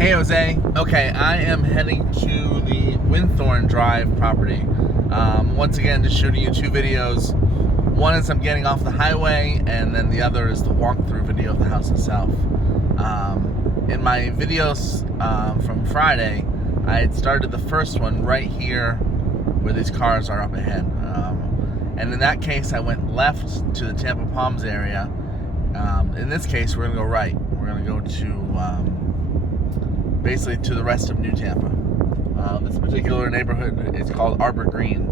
Hey Jose, okay, I am heading to the Winthorne Drive property. Once again, just shooting you two videos. One is I'm getting off the highway, and then the other is the walkthrough video of the house itself. In my videos from Friday, I had started the first one right here where these cars are up ahead. And in that case, I went left to the Tampa Palms area. In this case, we're going to go right. We're going to go to basically to the rest of New Tampa. This particular neighborhood is called Arbor Green,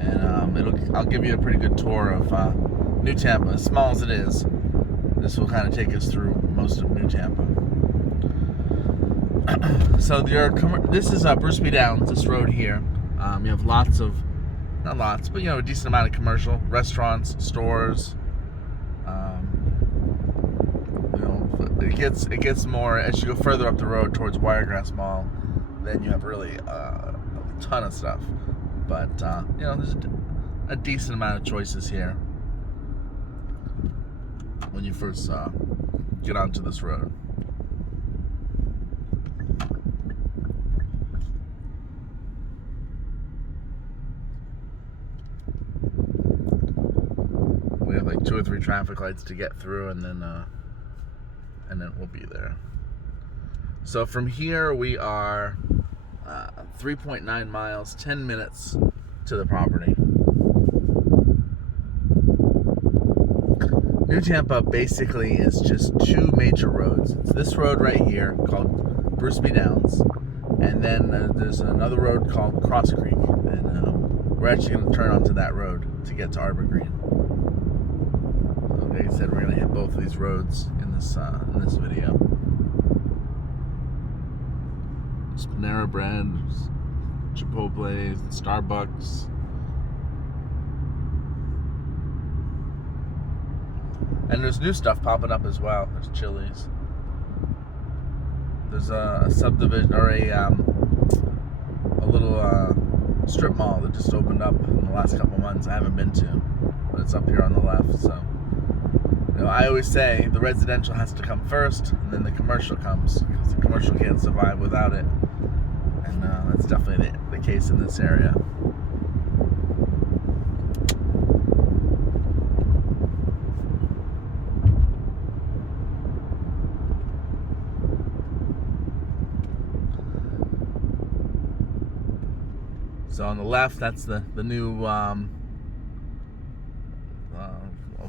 and I'll give you a pretty good tour of New Tampa. As small as it is, this will kind of take us through most of New Tampa. So this is Bruce B. Downs. This road here, you have lots of, not lots, but a decent amount of commercial restaurants, stores. It gets more as you go further up the road towards Wiregrass Mall. Then you have really a ton of stuff, but there's a decent amount of choices here when you first get onto this road. We have like 2 or 3 traffic lights to get through, and then we'll be there. So from here we are 3.9 miles, 10 minutes to the property. New Tampa basically is just 2 major roads. It's this road right here called Bruce B. Downs, and then there's another road called Cross Creek, and we're actually going to turn onto that road to get to Arbor Green. So like I said, we're going to hit both of these roads in this video. Panera Bread, Chipotle, Starbucks. And there's new stuff popping up as well. There's Chili's. There's a subdivision or a little strip mall that just opened up in the last couple months. I haven't been to, but it's up here on the left. So I always say the residential has to come first, and then the commercial comes, because the commercial can't survive without it. And that's definitely the case in this area. So on the left, that's the new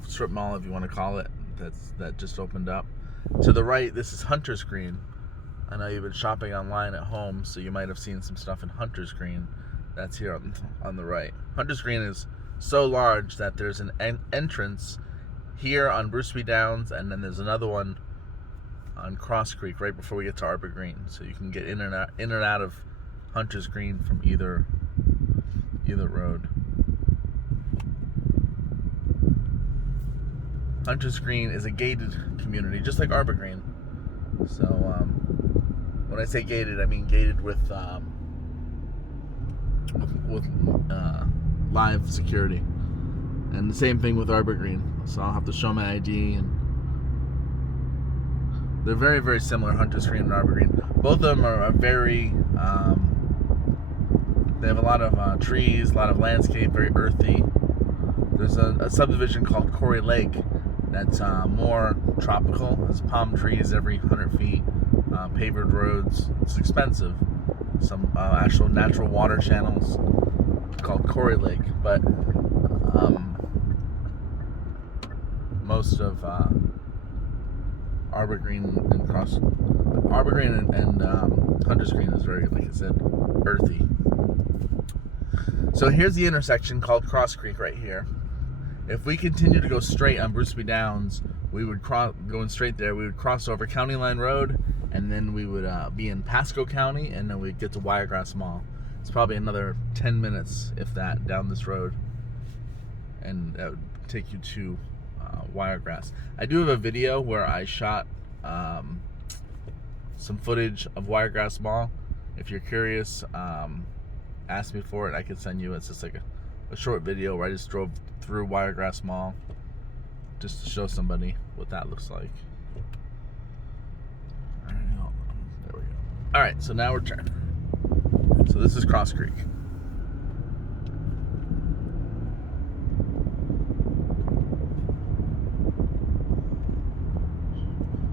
strip mall, if you want to call it, that just opened up. To the right, this is Hunter's Green. I know you've been shopping online at home, so you might have seen some stuff in Hunter's Green. That's here on the right. Hunter's Green is so large that there's an entrance here on Bruce B. Downs, and then there's another one on Cross Creek right before we get to Arbor Green. So you can get in and out of Hunter's Green from either road. Hunter's Green is a gated community, just like Arbor Green. So when I say gated, I mean gated with live security, and the same thing with Arbor Green. So I'll have to show my ID, and they're very, very similar, Hunter's Green and Arbor Green. Both of them are very. They have a lot of trees, a lot of landscape, very earthy. There's a subdivision called Corey Lake that's more tropical. There's palm trees every 100 feet, paved roads. It's expensive. Some actual natural water channels called Corey Lake, but most of Arbor Green and Hunter's Green is very, like I said, earthy. So here's the intersection called Cross Creek right here. If we continue to go straight on Bruce B. Downs, we would going straight there. We would cross over County Line Road, and then we would be in Pasco County, and then we'd get to Wiregrass Mall. It's probably another 10 minutes, if that, down this road, and that would take you to Wiregrass. I do have a video where I shot some footage of Wiregrass Mall. If you're curious, ask me for it. I can send you. It's just like a short video where I just drove through Wiregrass Mall just to show somebody what that looks like. All right, so now we're turning. So this is Cross Creek.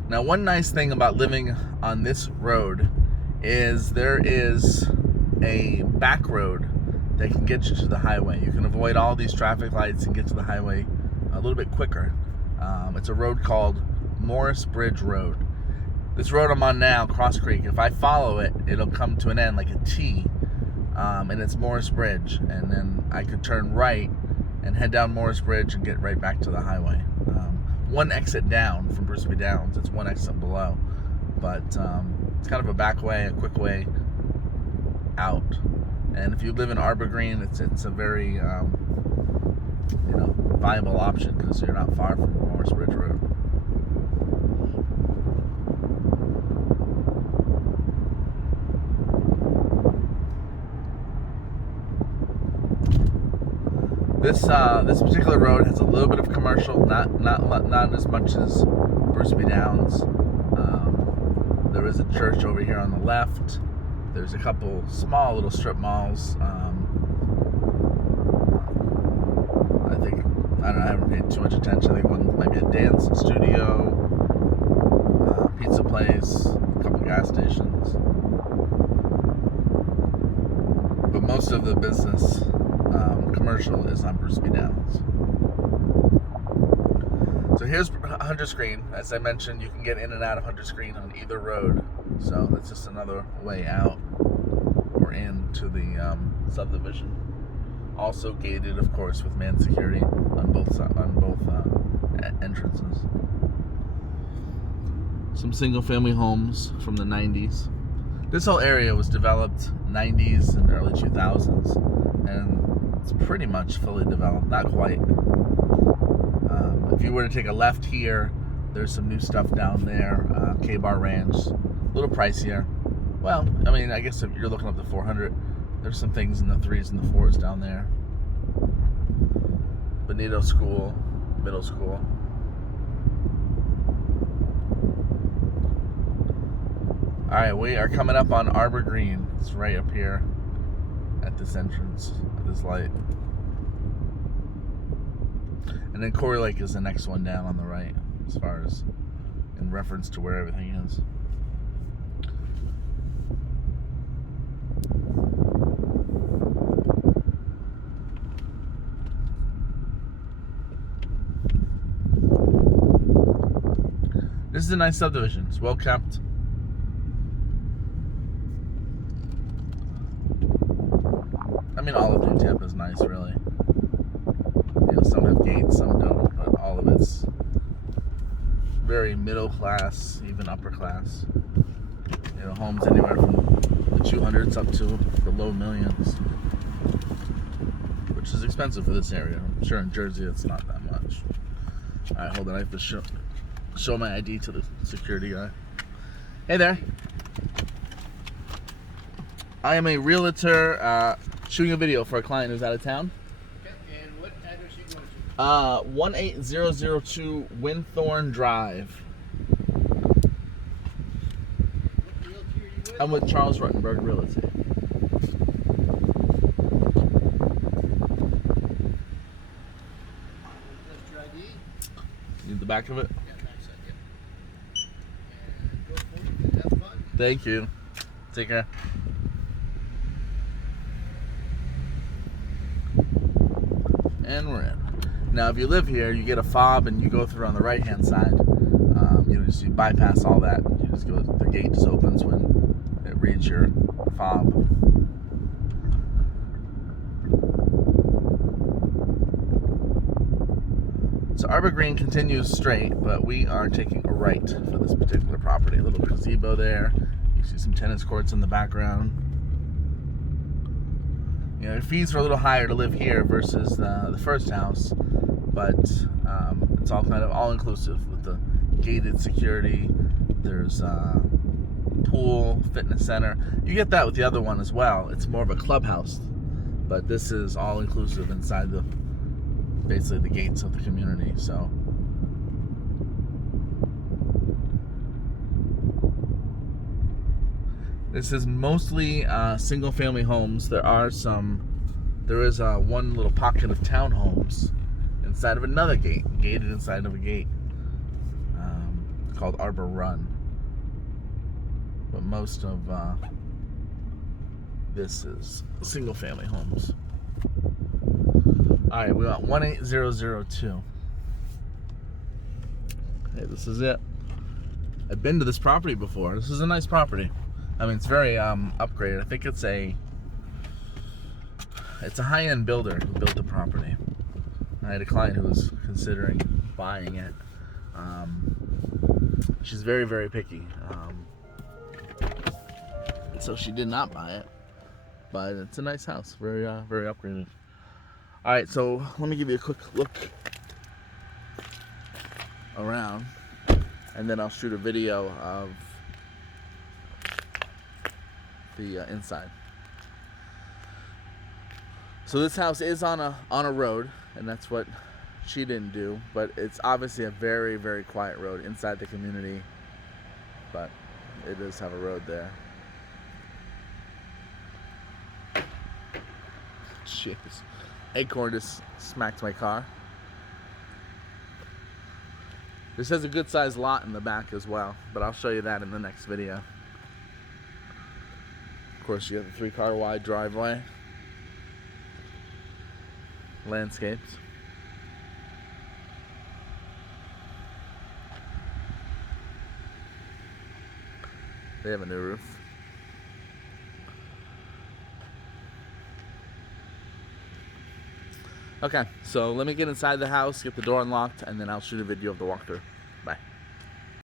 Now, one nice thing about living on this road is there is a back road that can get you to the highway. You can avoid all these traffic lights and get to the highway a little bit quicker. It's a road called Morris Bridge Road. This road I'm on now, Cross Creek, if I follow it, it'll come to an end like a T, and it's Morris Bridge. And then I could turn right and head down Morris Bridge and get right back to the highway. One exit down from Brisby Downs. It's one exit below. But it's kind of a back way, a quick way out. And if you live in Arbor Green, it's a very viable option because you're not far from Morris Bridge Road. This particular road has a little bit of commercial, not as much as Brisby Downs. There is a church over here on the left. There's a couple small little strip malls. I haven't paid too much attention. I think one might be a dance studio, pizza place, a couple gas stations. But most of the business commercial is on Brisby Downs. So here's Hunter's Green. As I mentioned, you can get in and out of Hunter's Green on either road. So that's just another way out or into the subdivision. Also gated, of course, with manned security on both entrances. Some single-family homes from the 90s. This whole area was developed 90s and early 2000s, and it's pretty much fully developed. Not quite. If you were to take a left here, there's some new stuff down there. K-Bar Ranch, a little pricier. Well, I mean, I guess if you're looking up to 400, there's some things in the 3s and the 4s down there. Bonito School, middle school. All right, we are coming up on Arbor Green. It's right up here at this entrance, at this light. And then Corey Lake is the next one down on the right, as far as in reference to where everything is. This is a nice subdivision. It's well kept. I mean, all of New Tampa is nice, really. Some have gates, some don't, but all of it's very middle class, even upper class. Homes anywhere from the 200s up to the low millions, which is expensive for this area. I'm sure in Jersey it's not that much. All right, hold on. I have to show my ID to the security guy. Hey there. I am a realtor shooting a video for a client who's out of town. 18002 Winthorne Drive. I'm with Charles Ruttenberg Realty. Need the back of it? Yeah, backside, yeah. And go for it. Have fun. Thank you. Take care. And we're in. Now, if you live here, you get a fob and you go through on the right-hand side. You bypass all that. You just go. The gate just opens when it reads your fob. So Arbor Green continues straight, but we are taking a right for this particular property. A little gazebo there. You see some tennis courts in the background. The fees are a little higher to live here versus the first house, but it's all kind of all-inclusive with the gated security. There's pool, fitness center. You get that with the other one as well. It's more of a clubhouse, but this is all-inclusive inside basically the gates of the community. So This is mostly single family homes. There is one little pocket of townhomes inside of another gate, gated inside of a gate, called Arbor Run. But most of this is single family homes. Alright, we got 18002. Okay, this is it. I've been to this property before. This is a nice property. I mean, it's very upgraded. I think it's a high-end builder who built the property. I had a client who was considering buying it. She's very, very picky. So she did not buy it. But it's a nice house. Very, very upgraded. Alright, so let me give you a quick look around. And then I'll shoot a video of the inside. So this house is on a road, and that's what she didn't do, but it's obviously a very, very quiet road inside the community, but it does have a road there. Jeez. Acorn just smacked my car. This has a good sized lot in the back as well, but I'll show you that in the next video. Of course, you have the 3-car wide driveway. Landscapes. They have a new roof. Okay, so let me get inside the house, get the door unlocked, and then I'll shoot a video of the walkthrough.